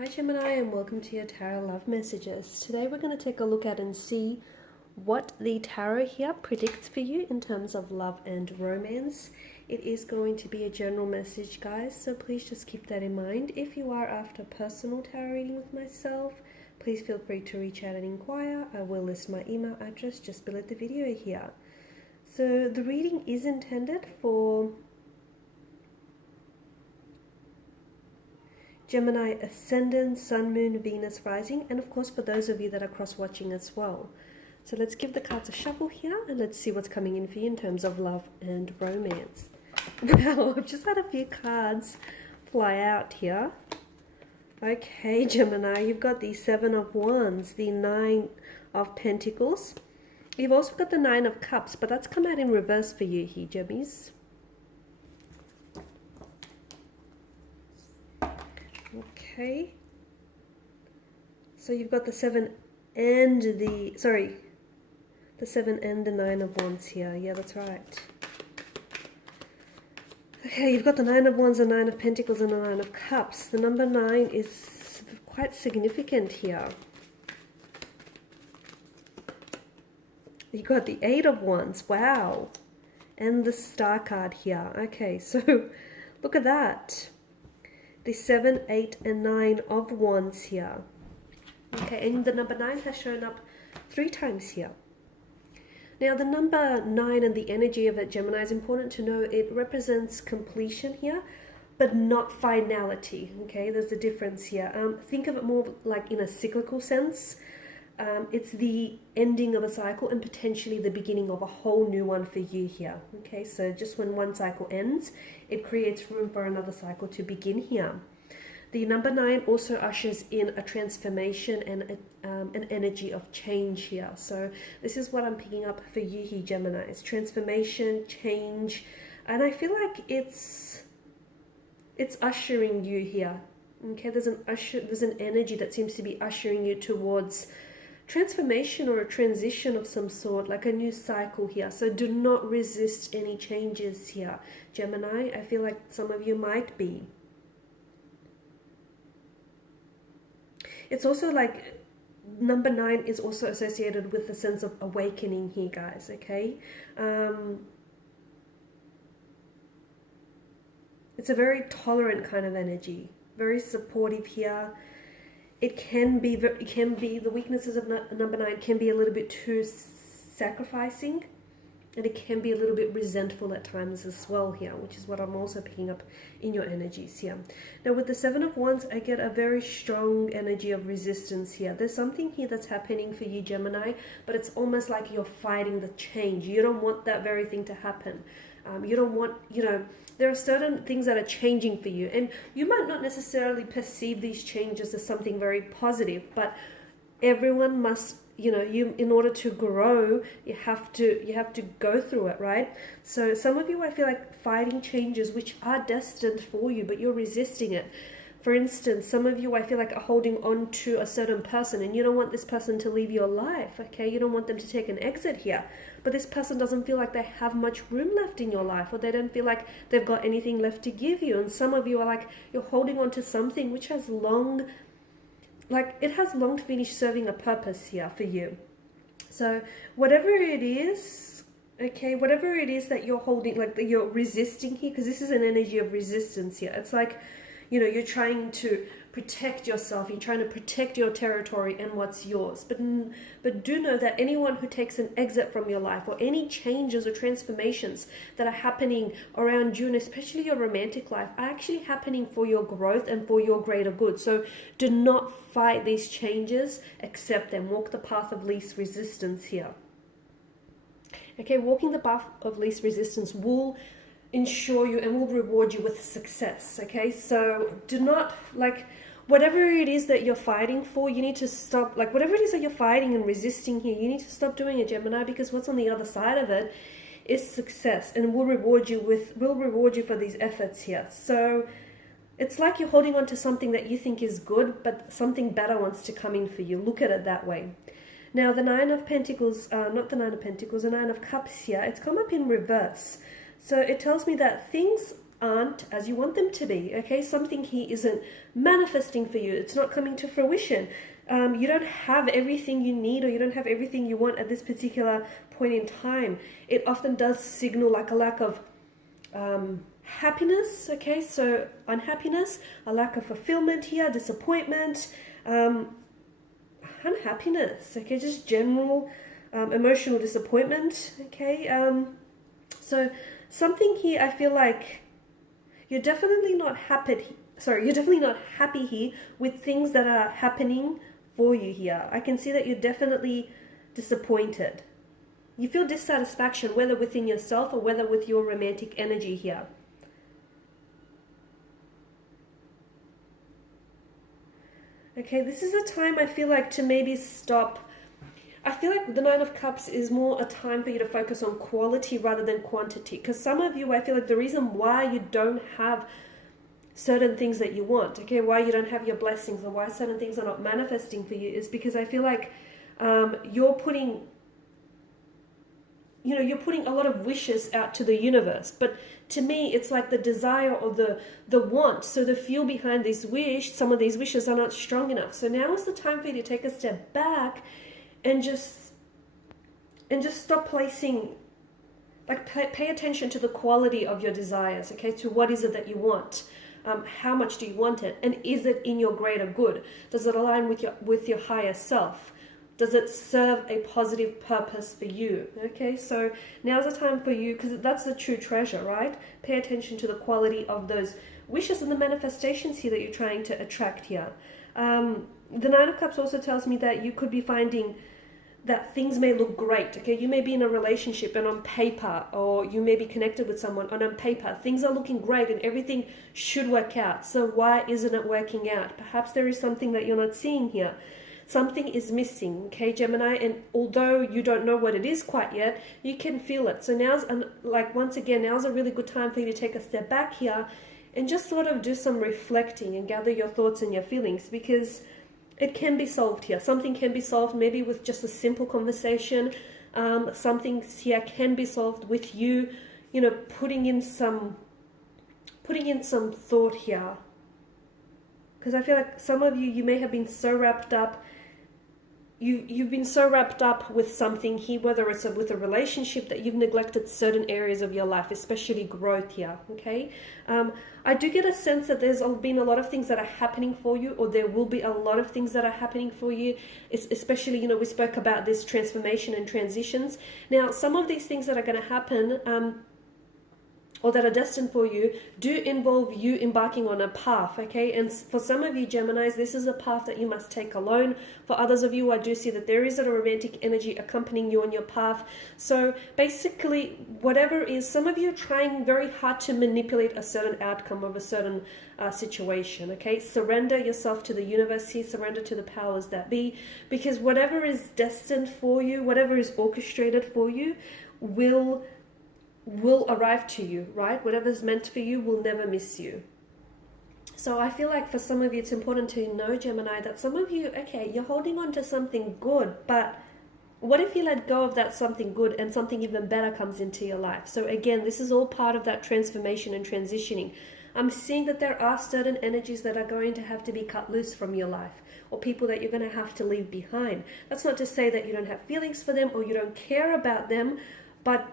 Hi Gemini, and welcome to your tarot love messages. Today we're going to take a look at and see what the tarot here predicts for you in terms of love and romance. It is going to be a general message, guys, so please just keep that in mind. If you are after personal tarot reading with myself, please feel free to reach out and inquire. I will list my email address just below the video here. So the reading is intended for Gemini ascendant, sun, moon, Venus rising, and of course for those of you that are cross-watching as well. So let's give the cards a shuffle here and let's see what's coming in for you in terms of love and romance. Now, I've just had a few cards fly out here. Okay, Gemini, you've got the Seven of Wands, the Nine of Pentacles. You've also got the Nine of Cups, but that's come out in reverse for you here, Gemmies. Okay, so you've got the Seven and the Seven and the Nine of Wands here. Yeah, that's right. Okay, you've got the Nine of Wands, the Nine of Pentacles, and the Nine of Cups. The number 9 is quite significant here. You got the Eight of Wands. Wow, and the Star card here. Okay, so look at that. The 7, 8, and 9 of Wands here. Okay, and the number 9 has shown up 3 times here. Now, the number 9 and the energy of it, Gemini, is important to know. It represents completion here, but not finality. Okay, there's a difference here. Think of it more like in a cyclical sense. It's the ending of a cycle and potentially the beginning of a whole new one for you here. Okay, so just when one cycle ends, it creates room for another cycle to begin here. The number 9 also ushers in a transformation and an energy of change here. So this is what I'm picking up for you here, Gemini. It's transformation, change, and I feel like it's ushering you here. Okay, there's an energy that seems to be ushering you towards transformation or a transition of some sort, like a new cycle here. So do not resist any changes here, Gemini. I feel like some of you might be. It's also like number 9 is also associated with the sense of awakening here, guys. Okay, it's a very tolerant kind of energy, very supportive here. It can be the weaknesses of number 9 can be a little bit too sacrificing, and it can be a little bit resentful at times as well here, which is what I'm also picking up in your energies here. Now with the 7 of Wands, I get a very strong energy of resistance here. There's something here that's happening for you, Gemini, but it's almost like you're fighting the change. You don't want that very thing to happen. You don't want, there are certain things that are changing for you, and you might not necessarily perceive these changes as something very positive, but everyone must, in order to grow, you have to go through it, right? So some of you, I feel like, fighting changes which are destined for you, but you're resisting it. For instance, some of you, I feel like, are holding on to a certain person and you don't want this person to leave your life, okay? You don't want them to take an exit here. But this person doesn't feel like they have much room left in your life, or they don't feel like they've got anything left to give you. And some of you are like, you're holding on to something which has long finished serving a purpose here for you. So whatever it is, okay, whatever it is that you're holding, like that you're resisting here, because this is an energy of resistance here. It's like, you're trying to protect yourself, you're trying to protect your territory and what's yours. But do know that anyone who takes an exit from your life, or any changes or transformations that are happening around you, and especially your romantic life, are actually happening for your growth and for your greater good. So do not fight these changes, accept them. Walk the path of least resistance here. Okay, walking the path of least resistance will ensure you and will reward you with success. Okay, so do not, whatever it is that you're fighting for, you need to stop. Whatever it is that you're fighting and resisting here, you need to stop doing it, Gemini, because what's on the other side of it is success, and will reward you for these efforts here. So it's like you're holding on to something that you think is good, but something better wants to come in for you. Look at it that way. Now the Nine of Pentacles, not the Nine of Pentacles, the Nine of Cups here, it's come up in reverse. So it tells me that things aren't as you want them to be, okay? Something here isn't manifesting for you. It's not coming to fruition. You don't have everything you need, or you don't have everything you want at this particular point in time. It often does signal like a lack of happiness, okay? So unhappiness, a lack of fulfillment here, disappointment, unhappiness, okay? Just general emotional disappointment, okay? So something here, I feel like you're definitely not happy. Sorry, you're definitely not happy here with things that are happening for you here. I can see that you're definitely disappointed. You feel dissatisfaction, whether within yourself or whether with your romantic energy here. Okay, this is a time I feel like to maybe stop. I feel like the Nine of Cups is more a time for you to focus on quality rather than quantity. Because some of you, I feel like the reason why you don't have certain things that you want, okay, why you don't have your blessings or why certain things are not manifesting for you is because I feel like you're putting a lot of wishes out to the universe. But to me, it's like the desire or the want. So the fuel behind this wish, some of these wishes are not strong enough. So now is the time for you to take a step back and just stop placing, like pay attention to the quality of your desires, okay, to what is it that you want. How much do you want it? And is it in your greater good? Does it align with your higher self? Does it serve a positive purpose for you? Okay, so now's the time for you, because that's the true treasure, right? Pay attention to the quality of those wishes and the manifestations here that you're trying to attract here. The Nine of Cups also tells me that you could be finding that things may look great, okay? You may be in a relationship and on paper, or you may be connected with someone and on paper, things are looking great and everything should work out. So why isn't it working out? Perhaps there is something that you're not seeing here. Something is missing, okay, Gemini? And although you don't know what it is quite yet, you can feel it. So now's, once again, now's a really good time for you to take a step back here and just sort of do some reflecting and gather your thoughts and your feelings, because it can be solved here. Something can be solved maybe with just a simple conversation. Something here can be solved with you, putting in some thought here. Because I feel like some of you may have been so wrapped up. You've been so wrapped up with something here, whether it's with a relationship, that you've neglected certain areas of your life, especially growth here, okay? I do get a sense that there's been a lot of things that are happening for you, or there will be a lot of things that are happening for you, especially, we spoke about this transformation and transitions. Now, some of these things that are going to happen, or that are destined for you, do involve you embarking on a path, okay? And for some of you Geminis, this is a path that you must take alone. For others of you, I do see that there is a romantic energy accompanying you on your path. So basically, whatever is, some of you are trying very hard to manipulate a certain outcome of a certain situation, okay? Surrender yourself to the universe here, surrender to the powers that be, because whatever is destined for you, whatever is orchestrated for you, will arrive to you, right? Whatever's meant for you will never miss you. So I feel like for some of you, it's important to know, Gemini, that some of you, okay, you're holding on to something good, but what if you let go of that something good and something even better comes into your life? So again, this is all part of that transformation and transitioning. I'm seeing that there are certain energies that are going to have to be cut loose from your life, or people that you're going to have to leave behind. That's not to say that you don't have feelings for them or you don't care about them, but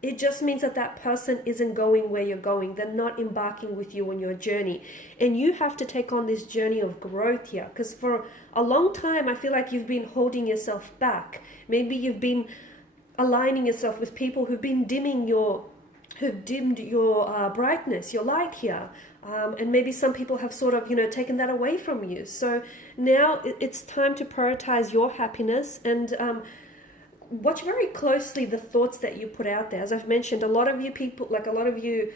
it just means that that person isn't going where you're going. They're not embarking with you on your journey. And you have to take on this journey of growth here. Because for a long time, I feel like you've been holding yourself back. Maybe you've been aligning yourself with people who've dimmed your brightness, your light here. And maybe some people have sort of, taken that away from you. So now it's time to prioritize your happiness and watch very closely the thoughts that you put out there. As I've mentioned, a lot of you people, like a lot of you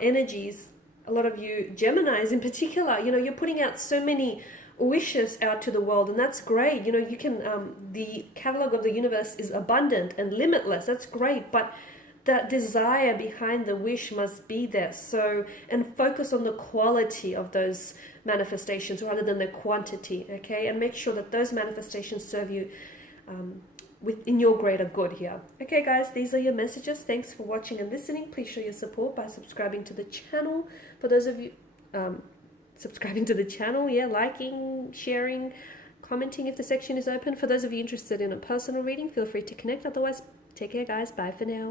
energies, a lot of you Geminis in particular, you're putting out so many wishes out to the world, and that's great. You can, the catalog of the universe is abundant and limitless. That's great, but that desire behind the wish must be there. So, and focus on the quality of those manifestations rather than the quantity, okay? And make sure that those manifestations serve you within your greater good here. Okay guys, these are your messages. Thanks for watching and listening. Please show your support by subscribing to the channel. For those of you subscribing to the channel, yeah, liking, sharing, commenting if the section is open. For those of you interested in a personal reading, feel free to connect. Otherwise, take care guys. Bye for now.